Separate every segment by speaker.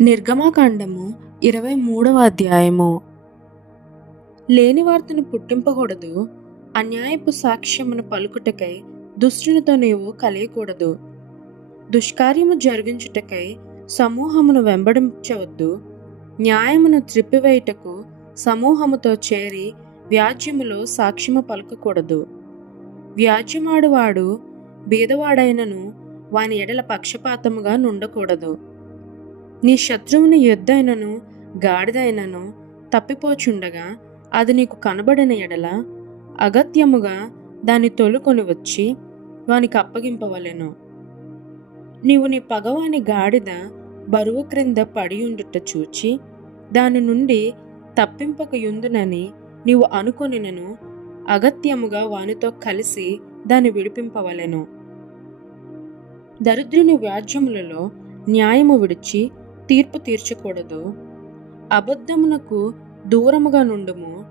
Speaker 1: నిర్గమాకాండము ఇరవై మూడవ అధ్యాయము. లేని వార్తను పుట్టింపకూడదు అన్యాయపు సాక్ష్యమును పలుకుటకై దుష్టునితో నీవు కలియకూడదు. దుష్కార్యము జరిగించుటకై సమూహమును వెంబడించవద్దు. న్యాయమును త్రిప్పివేయుటకు సమూహముతో చేరి వ్యాజ్యములో సాక్ష్యము పలకకూడదు. వ్యాజ్యమాడువాడు బీదవాడైనను వాని ఎడల పక్షపాతముగా నుండకూడదు. నీ శత్రువుని ఎద్దైనను గాడిదైనను తప్పిపోచుండగా అది నీకు కనబడిన ఎడల అగత్యముగా దాన్ని తొలుకొని వచ్చి వానికి అప్పగింపవలెను. నీవు నీ పగవాని గాడిద బరువు క్రింద పడియుండుట చూచి దాని నుండి తప్పింపక యుందునని నీవు అనుకొనినను అగత్యముగా వానితో కలిసి దాన్ని విడిపింపవలెను. దరిద్రుని వ్యాజ్యములలో న్యాయము విడిచి తీర్పు తీర్చకూడదు. అబద్ధమునకు దూరముగా నుండుము.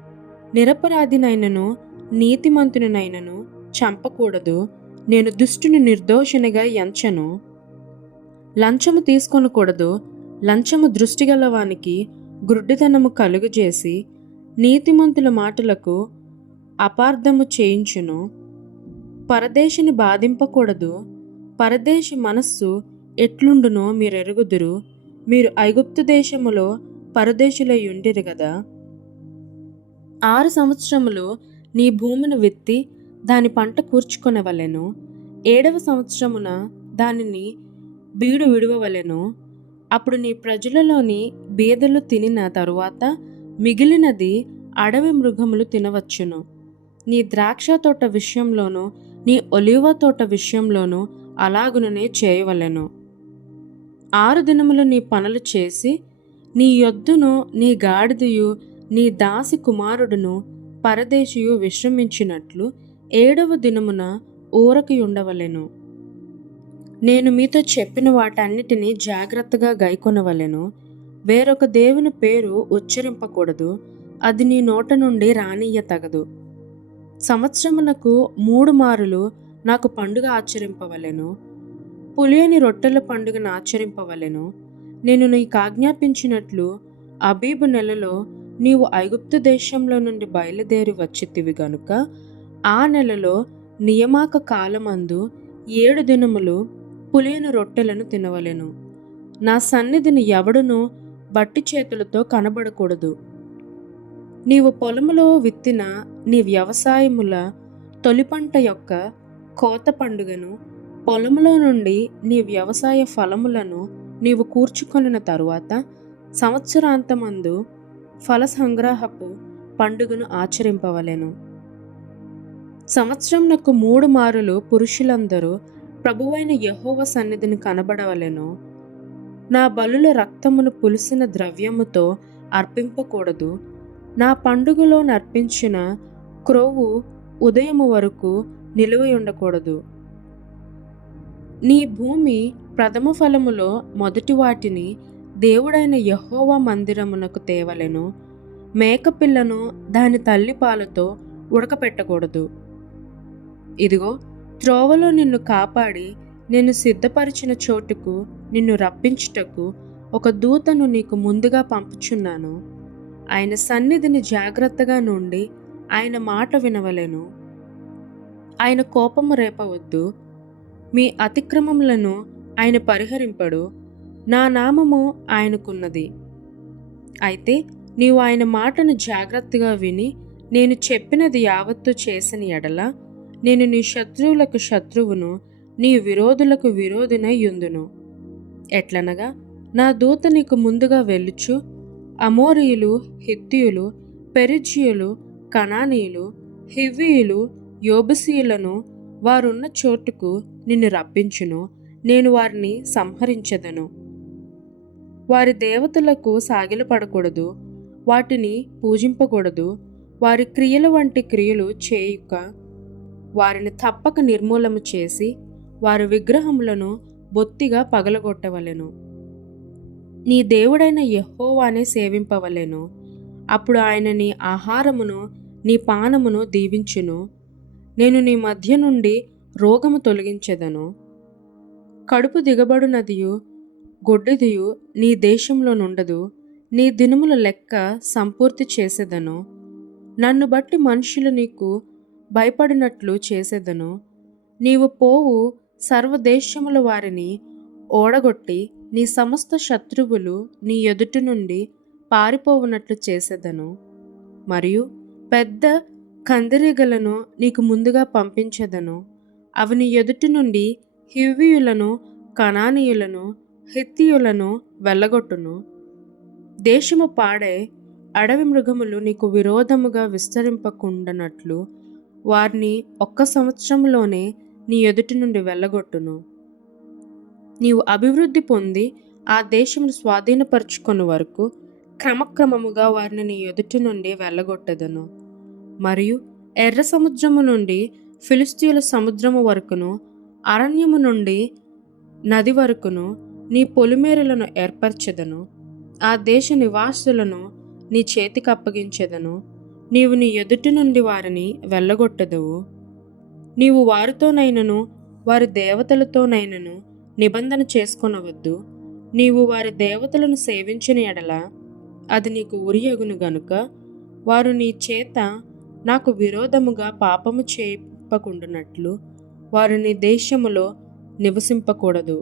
Speaker 1: నిరపరాధినైనను నీతిమంతునినైనను చంపకూడదు. నేను దుష్టుని నిర్దోషినిగా ఎంచను. లంచము తీసుకొనకూడదు. లంచము దృష్టి గలవానికి గుడ్డితనము కలుగజేసి నీతిమంతుల మాటలకు అపార్థము చేయించును. పరదేశిని బాధింపకూడదు. పరదేశి మనస్సు ఎట్లుండునో మీరెరుగుదురు. మీరు ఐగుప్తు దేశములో పరదేశులై ఉండిరు కదా ఆరు సంవత్సరములు నీ భూమిని విత్తి దాని పంట కూర్చుకొనవలెను. ఏడవ సంవత్సరమున దానిని బీడు విడువవలెను. అప్పుడు నీ ప్రజలలోని బీదలు తినిన తరువాత మిగిలినది అడవి మృగములు తినవచ్చును. నీ ద్రాక్ష తోట విషయంలోనూ నీ ఒలివ తోట విషయంలోనూ అలాగుననే చేయవలెను. ఆరు దినములు నీ పనులు చేసి నీ యొద్దును నీ గాడిదయు నీ దాసి కుమారుడును పరదేశియు విశ్రమించినట్లు ఏడవ దినమున ఊరకి ఉండవలెను. నేను మీతో చెప్పిన వాటన్నిటినీ జాగ్రత్తగా గైకొనవలెను. వేరొక దేవుని పేరు ఉచ్చరింపకూడదు. అది నీ నోట నుండి రానియ్య తగదు సంవత్సరమునకు మూడు మారులు నాకు పండుగ ఆచరింపవలెను. పులియని రొట్టెల పండుగను ఆచరింపవలెను. నేను నీకు ఆజ్ఞాపించినట్లు అబీబు నెలలో నీవు ఐగుప్తు దేశంలో నుండి బయలుదేరి వచ్చితివి గనుక ఆ నెలలో నియమాక కాలమందు ఏడు దినములు పులియని రొట్టెలను తినవలెను. నా సన్నిధిని ఎవడును బట్టి చేతులతో కనబడకూడదు. నీవు పొలములో విత్తిన నీ వ్యవసాయముల తొలి పంట యొక్క కోత పండుగను పొలంలో నుండి నీ వ్యవసాయ ఫలములను నీవు కూర్చుకొనిన తరువాత సంవత్సరాంతమందు ఫల సంగ్రహపు పండుగను ఆచరింపవలెను. సంవత్సరంనకు మూడు మారులు పురుషులందరూ ప్రభువైన యహోవ సన్నిధిని కనబడవలెను. నా బలుల రక్తమును పులిసిన ద్రవ్యముతో అర్పింపకూడదు. నా పండుగలో నర్పించిన క్రోవు ఉదయము వరకు నిలువ ఉండకూడదు నీ భూమి ప్రథమ ఫలములో మొదటి వాటిని దేవుడైన యహోవా మందిరమునకు తేవలెను. మేకపిల్లను దాని తల్లి పాలతో ఉడకపెట్టకూడదు. ఇదిగో త్రోవలో నిన్ను కాపాడి నేను సిద్ధపరిచిన చోటుకు నిన్ను రప్పించుటకు ఒక దూతను నీకు ముందుగా పంపుచున్నాను. ఆయన సన్నిధిని జాగ్రత్తగా నుండి ఆయన మాట వినవలెను. ఆయన కోపము రేపవద్దు. మీ అతిక్రమములను ఆయన పరిహరింపడు. నా నామము ఆయనకున్నది. అయితే నీవు ఆయన మాటను జాగ్రత్తగా విని నేను చెప్పినది యావత్తు చేసిన ఎడల నేను నీ శత్రువులకు శత్రువును నీ విరోధులకు విరోధినై యుందును ఎట్లనగా నా దూత నీకు ముందుగా వెళ్ళుచు అమోరియులు హిత్తియులు పెరిజియులు కణానీయులు హివ్వీయులు యోబసీయులను వారున్న చోటుకు నిన్ను రప్పించును నేను వారిని సంహరించదను. వారి దేవతలకు సాగిలపడకూడదు వాటిని పూజింపకూడదు వారి క్రియల వంటి క్రియలు చేయుక వారిని తప్పక నిర్మూలము చేసి వారి విగ్రహములను బొత్తిగా పగలగొట్టవలెను. నీ దేవుడైన యహోవానే సేవింపవలెను. అప్పుడు ఆయన నీ ఆహారమును నీ పానమును దీవించును. నేను నీ మధ్య నుండి రోగము తొలగించెదను. కడుపు దిగబడునదియు గొడ్డుదియు నీ దేశంలో నుండదు నీ దినముల లెక్క సంపూర్తి చేసేదను. నన్ను బట్టి మనుషులు నీకు భయపడినట్లు చేసేదను. నీవు పోవు సర్వదేశముల వారిని ఓడగొట్టి నీ సమస్త శత్రువులు నీ ఎదుటి నుండి పారిపోవునట్లు చేసేదను. మరియు పెద్ద కందిరీగలను నీకు ముందుగా పంపించదను. అవి నీ ఎదుటి నుండి హివ్వీయులను కనానీయులను హిత్తియులను వెళ్ళగొట్టును. దేశము పాడే అడవి మృగములు నీకు విరోధముగా విస్తరింపకుండనట్లు వారిని ఒక్క సంవత్సరంలోనే నీ ఎదుటి నుండి వెళ్ళగొట్టును. నీవు అభివృద్ధి పొంది ఆ దేశమును స్వాధీనపరుచుకొని వరకు క్రమక్రమముగా వారిని నీ ఎదుటి నుండి వెళ్ళగొట్టదను. మరియు ఎర్ర సముద్రము నుండి ఫిలిస్తీయుల సముద్రము వరకును అరణ్యము నుండి నది వరకును నీ పొలిమేరులను ఏర్పరచెదను. ఆ దేశ నివాసులను నీ చేతికి అప్పగించెదను. నీవు నీ ఎదుటి నుండి వారిని వెళ్ళగొట్టెదవు. నీవు వారితోనైనను వారి దేవతలతోనైనను నిబంధన చేసుకొనవద్దు. నీవు వారి దేవతలను సేవించిన ఎడల అది నీకు ఉరియగును గనుక వారు నీ చేత నాకు విరోధముగా పాపము చేపకుండునట్లు వారిని దేశములో నివసింపకూడదు.